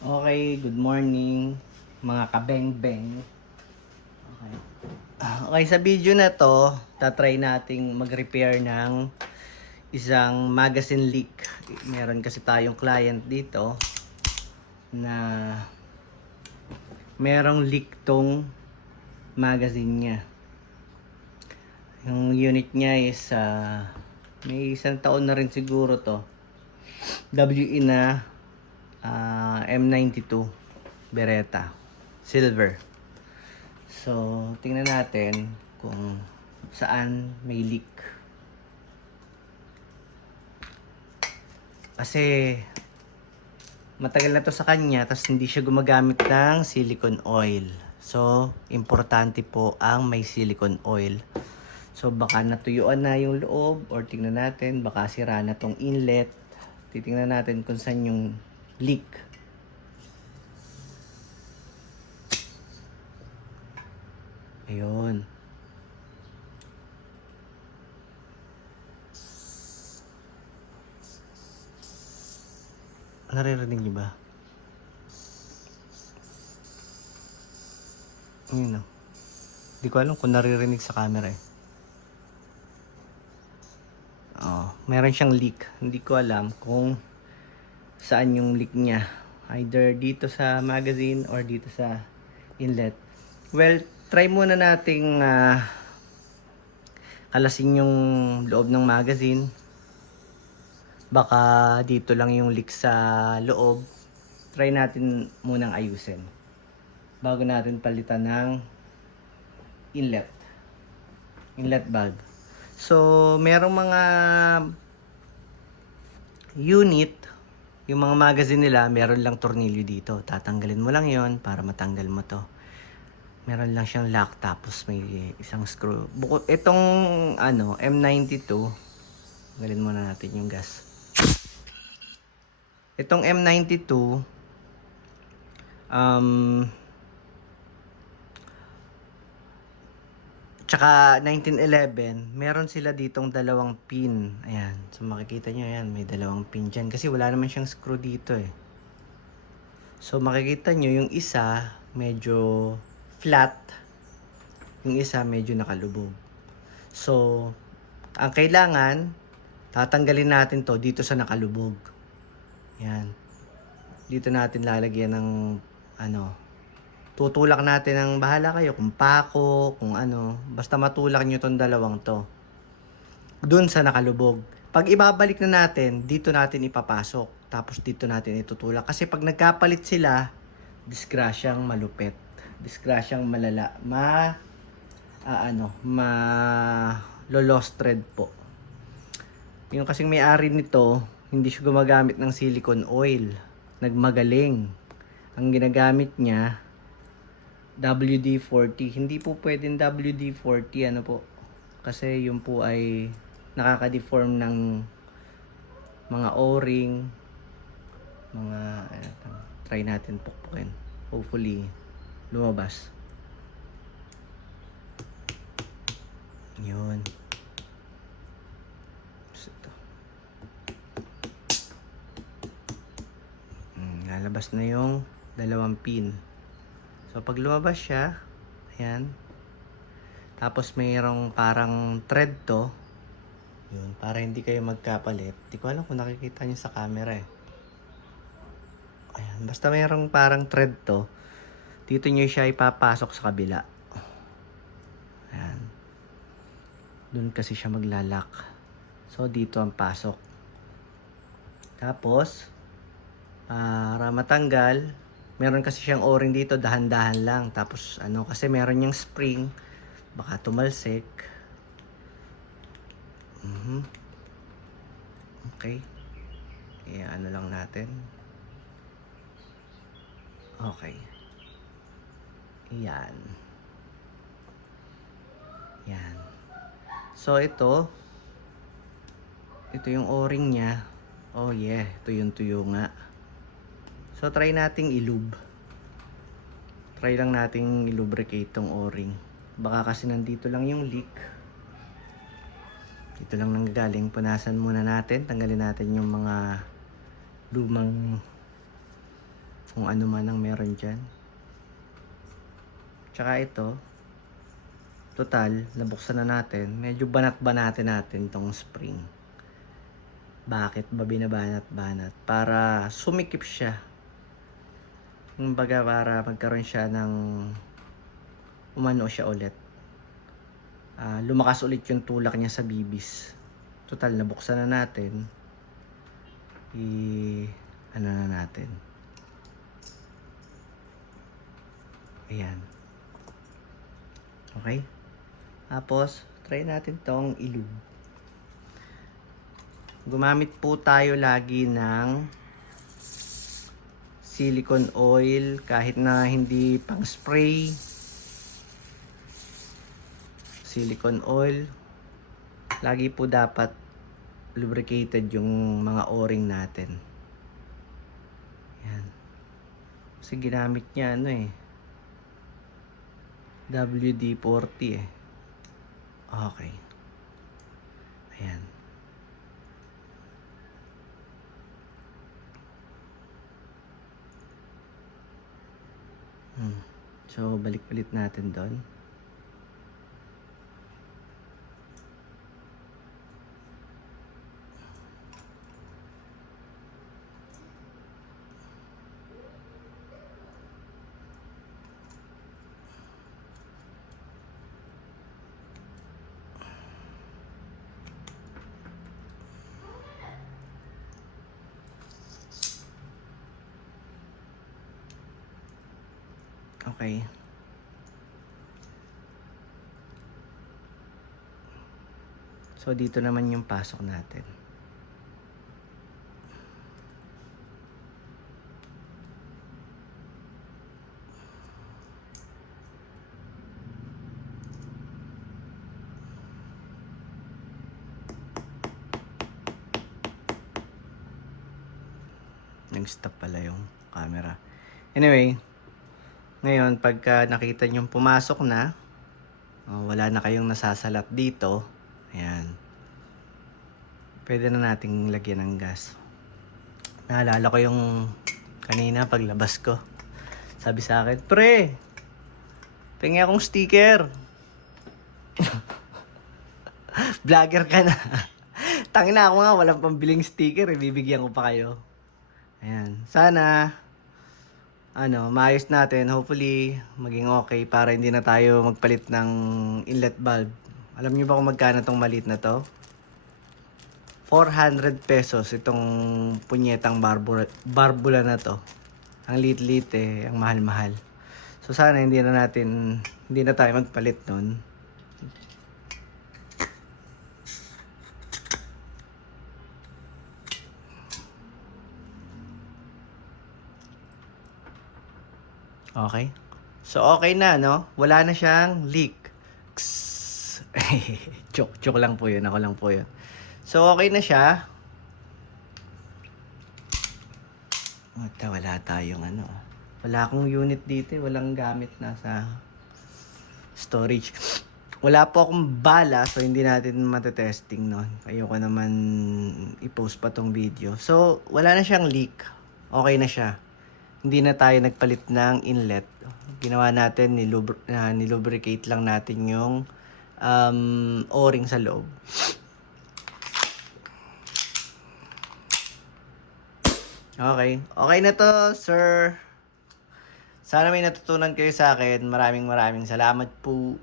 Okay, good morning mga kabeng-beng. Okay. Okay, sa video na to, tatry nating mag-repair ng isang magazine leak. Meron kasi tayong client dito na merong leak tong magazine niya. Yung unit niya is may isang taon na rin siguro to. WE na M92 Beretta Silver. So, tingnan natin kung saan may leak. Kasi matagal na to sa kanya, tapos hindi siya gumagamit ng silicone oil. So, importante po ang may silicone oil. So, baka natuyuan na yung loob, or tingnan natin, baka sira na tong inlet. Titingnan natin kung saan yung leak. Ayun. Naririnig niyo ba? Ayun o. Hindi ko alam kung naririnig sa camera eh. Oh, meron siyang leak. Hindi ko alam kung saan yung leak niya. Either dito sa magazine or dito sa inlet. Well, try muna nating kalasin yung loob ng magazine. Baka dito lang yung leak sa loob. Try natin munang ayusin bago natin palitan ng inlet valve. So, merong mga unit, yung mga magazine nila, meron lang tornilyo dito. Tatanggalin mo lang yon para matanggal mo to. Meron lang siyang lock, tapos may isang screw. Itong M92, tanggalin muna natin yung gas. Itong M92, tsaka 1911, meron sila ditong dalawang pin. Ayan. So makikita nyo, ayan, may dalawang pin dyan. Kasi wala naman siyang screw dito eh. So makikita nyo, yung isa medyo flat. Yung isa medyo nakalubog. So, ang kailangan, tatanggalin natin to dito sa nakalubog. Ayan. Dito natin lalagyan ng tutulak natin ng bahala kayo kung pako, kung ano. Basta matulak nyo tong dalawang to. Dun sa nakalubog. Pag ibabalik na natin, dito natin ipapasok. Tapos dito natin itutulak. Kasi pag nagkapalit sila, disgrasyang malupit. Disgrasyang malala. Lost thread po. Yung kasing may-ari nito, hindi siya gumagamit ng silicone oil. Nagmagaling. Ang ginagamit niya, WD-40. Hindi po pwedeng WD-40 kasi yun po ay nakaka-deform ng mga o-ring, try natin pukpukin. Hopefully lumabas. Yun. Ito. Lalabas na yung dalawang pin. So, pag lumabas siya, ayan. Tapos, mayroong parang thread to. Yun, para hindi kayo magkapalit. Di ko alam kung nakikita nyo sa camera eh. Ayan, basta mayroong parang thread to. Dito nyo siya ipapasok sa kabila. Ayan. Doon kasi siya maglalak. So, dito ang pasok. Tapos, para matanggal, meron kasi siyang o-ring dito, dahan-dahan lang. Tapos kasi meron yung spring, baka tumalsik. Okay. Lang natin. Okay. Yan. So ito yung o-ring niya. Oh yeah, ito yung tuyo nga. So, try nating ilub. Try lang nating ilubricate tong o-ring. Baka kasi nandito lang yung leak. Dito lang nanggagaling. Punasan muna natin. Tanggalin natin yung mga lumang kung ano man ang meron dyan. Tsaka ito, total, nabuksan na natin. Medyo banat-banatin natin tong spring. Bakit ba binabanat-banat? Para sumikip siya. Kumbaga para magkaroon siya ng umano siya ulit. Lumakas ulit yung tulak niya sa bibis. Total, nabuksan na natin. Ano na natin. Ayan. Okay? Tapos, try natin tong ilug. Gumamit po tayo lagi ng silicone oil kahit na hindi pang spray. Silicone oil. Lagi po dapat lubricated yung mga o-ring natin. Yan. Kasi ginamit niya WD-40 eh. Okay. Ayan. So, balik ulit natin doon. Okay. So, dito naman yung pasok natin. Nag-stop pala yung camera. Anyway, ngayon, pagka nakita nyo pumasok na, wala na kayong nasasalat dito, ayan, pwede na nating lagyan ng gas. Naalala ko yung kanina paglabas ko. Sabi sa akin, pre, tingin akong sticker. Vlogger ka na. Tangina ako nga, walang pambiling sticker, bibigyan ko pa kayo. Ayan, sana maayos natin. Hopefully, maging okay para hindi na tayo magpalit ng inlet valve. Alam niyo ba kung magkano tong maliit na to? 400 pesos itong punyetang barbula na to. Ang liit-liit ang mahal-mahal. So sana hindi na tayo magpalit nun. Okay. So, okay na, no? Wala na siyang leak. Joke lang po yun. Ako lang po yun. So, okay na siya. Wala tayong Wala akong unit dito. Walang gamit na sa storage. Wala po akong bala. So, hindi natin matetesting nun. Ayoko naman i-post pa tong video. So, wala na siyang leak. Okay na siya. Hindi na tayo nagpalit ng inlet. Ginawa natin, nilubricate lang natin yung o-ring sa loob. Okay. Okay na to, sir. Sana may natutunan kayo sa akin. Maraming salamat po.